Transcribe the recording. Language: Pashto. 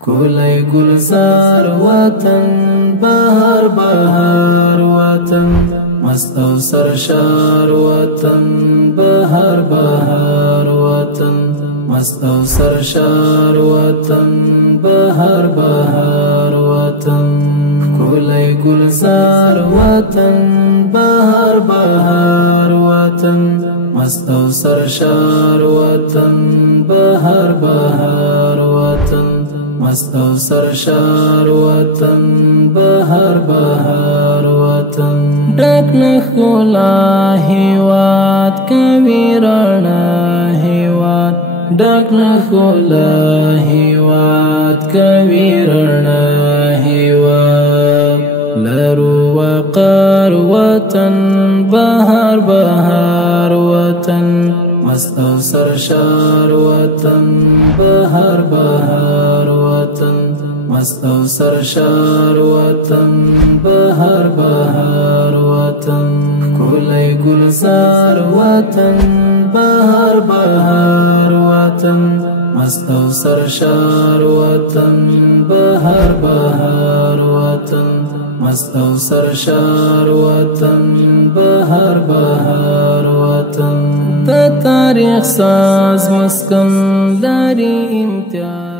کولی گلزار وطن بهار بهار وطن مست او سرشار وطن بهار بهار وطن مست او سرشار وطن بهار بهار وطن کولی گلزار وطن بهار بهار وطن مست او سرشار وطن بهار بهار وطن مست او سرشار وطن بهار بهار وطن ډک نخلا هیواد کوي رڼا هیواد ډک نخلا هیواد کوي رڼا هیواد لرو وقار وطن بهار بهار وطن مست او سرشار وطن بهار بهار وطن مست او سرشار وطن بهار بهار وطن کولی گلزار وطن بهار بهار وطن مست او سرشار وطن بهار بهار وطن مست او سرشار وطن بهار بهار وطن د تاریخ ساز مسکن لري امتیاز